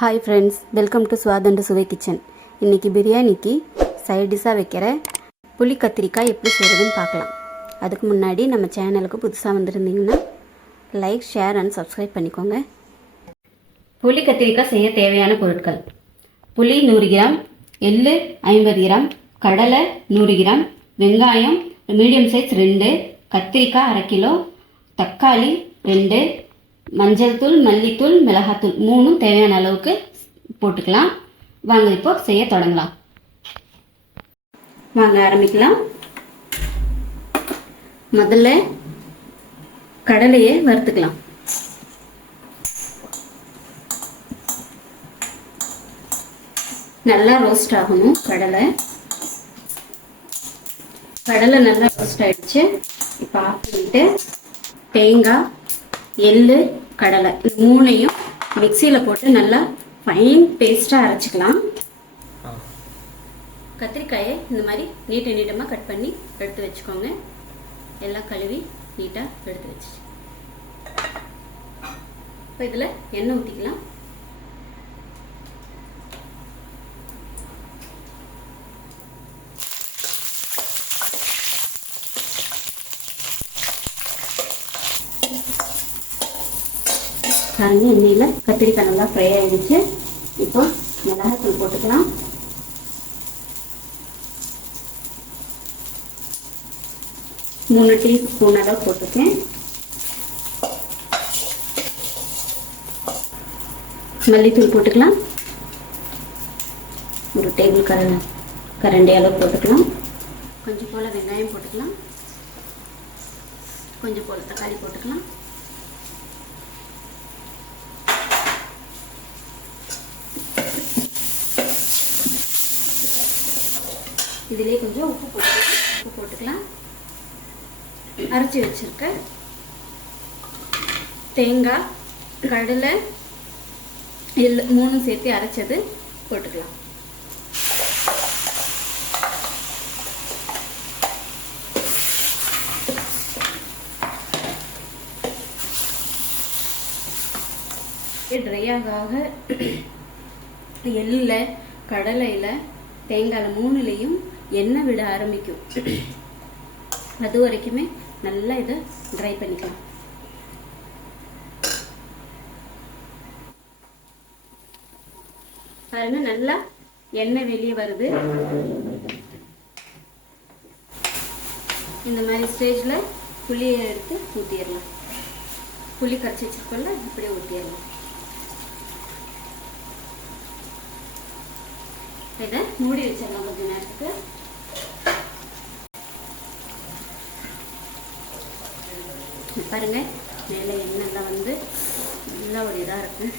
Hi friends, welcome to சுவாதண்டு சுவை kitchen. இன்றைக்கி பிரியாணிக்கு சைட் டிஷ்ஷாக வைக்கிற புளி கத்திரிக்காய் எப்படி செய்கிறதுன்னு பார்க்கலாம். அதுக்கு முன்னாடி நம்ம சேனலுக்கு புதுசாக வந்திருந்தீங்கன்னா லைக், ஷேர் அண்ட் சப்ஸ்கிரைப் பண்ணிக்கோங்க. புளி கத்திரிக்காய் செய்ய தேவையான பொருட்கள்: புளி 100 கிராம், எள்ளு 50 கிராம், கடலை 100 கிராம், வெங்காயம் மீடியம் சைஸ் 2, கத்திரிக்காய் 1/2 கிலோ, தக்காளி 2, மஞ்சள் தூள், மல்லித்தூள், மிளகாத்தூள் 3 தேவையான அளவுக்கு போட்டுக்கலாம். வாங்க இப்போ செய்ய தொடங்கலாம். வாங்க ஆரம்பிக்கலாம். முதல்ல கடலையை வறுத்துக்கலாம். நல்லா ரோஸ்ட் ஆகணும். கடலை நல்லா ரோஸ்ட் ஆயிடுச்சு. இப்போ ஆஃப் பண்ணிட்டு தேங்காய், எள்ளு, கடலை இந்த 3ஐயும் மிக்சியில் போட்டு நல்லா ஃபைன் பேஸ்ட்டாக அரைச்சிக்கலாம். கத்திரிக்காயை இந்த மாதிரி நீட்டமாக கட் பண்ணி எடுத்து வச்சுக்கோங்க. எல்லாம் கழுவி நீட்டாக எடுத்து வச்சு இப்போ இதில் எண்ணெய் ஊற்றிக்கலாம். பாருங்க, எண்ணெயில் கத்திரிக்காய் நல்லா ஃப்ரை ஆகிடுச்சு. இப்போ மிளகாத்தூள் போட்டுக்கலாம். மூணு டீஸ்பூன் அளவு போட்டுக்கேன். மல்லித்தூள் போட்டுக்கலாம். ஒரு டேபிள் கரண்டி அளவு போட்டுக்கலாம். கொஞ்சம் போல் வெங்காயம் போட்டுக்கலாம். கொஞ்சம் போல் தக்காளி போட்டுக்கலாம். இதிலே கொஞ்சம் உப்பு போட்டுக்கலாம். அரைச்சி வச்சிருக்க தேங்காய், கடலை, எள்ளு 3 சேர்த்து அரைச்சது போட்டுக்கலாம். ட்ரை ஆக எள்ளில், கடலையில், தேங்காயில் 3லையும் எண்ணெய் விட ஆரம்பிக்கும். அது வரைக்குமே நல்லா இதை ட்ரை பண்ணிக்கலாம். பாருங்க, நல்லா எண்ணெய் வெளியே வருது. இந்த மாதிரி ஸ்டேஜில் புளியை எடுத்து ஊற்றிடலாம். புளி கரைச்சி வச்சிருக்கோம்ல, இப்படியே ஊற்றிடலாம். இதை மூடி வச்சிடலாம் கொஞ்ச நேரத்துக்கு. பாருங்க, மேலே எண்ணெய்லாம் வந்து நல்லா ஒரு இதாக இருக்கும்.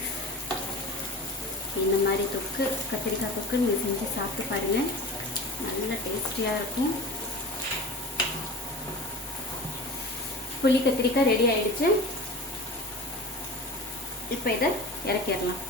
இந்த மாதிரி தொக்கு, கத்திரிக்காய் தொக்கு நீங்கள் செஞ்சு சாப்பிட்டு பாருங்கள், நல்ல டேஸ்டியாக இருக்கும். புளி கத்திரிக்காய் ரெடி ஆயிடுச்சு. இப்போ இதை இறக்கிடலாம்.